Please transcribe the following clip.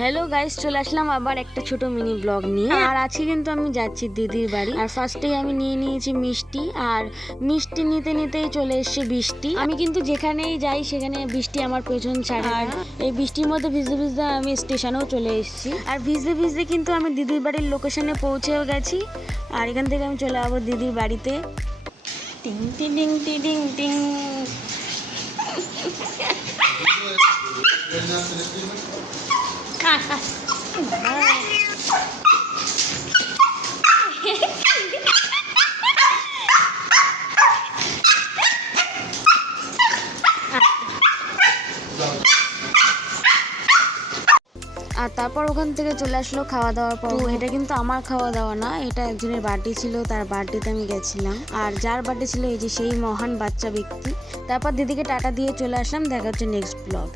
Hello guys, চলে আসলাম আবার একটা ছোট মিনি ব্লগ নিয়ে। আর আজকে কিন্তু আমি যাচ্ছি দিদির বাড়ি। আর ফার্স্টেই আমি নিয়ে নিয়েছি মিষ্টি, আর মিষ্টি নিতে নিতেই চলে এসছে বৃষ্টি। আমি কিন্তু যেখানেই যাই সেখানে বৃষ্টি আমার পেছন ছাড়ে। আর এই বৃষ্টির মধ্যে ভিজতে ভিজতে আমি স্টেশনেও চলে এসেছি। আর ভিজতে ভিজতে কিন্তু আমি দিদির বাড়ির লোকেশনে পৌঁছেও গেছি। আর এখান থেকে আমি চলে যাবো দিদির বাড়িতে। টিং টিং টিং টিং টিং। আর তারপর ওখান থেকে চলে আসলো খাওয়া দাওয়ার পর। এটা কিন্তু আমার খাওয়া দাওয়া না, এটা একজনের বার্থডে ছিল, তার বার্থডেতে আমি গেছিলাম। আর যার বার্থডে ছিল এই যে সেই মহান বাচ্চা ব্যক্তি। তারপর দিদিকে টাটা দিয়ে চলে আসলাম। দেখা হচ্ছে নেক্সট ব্লগ।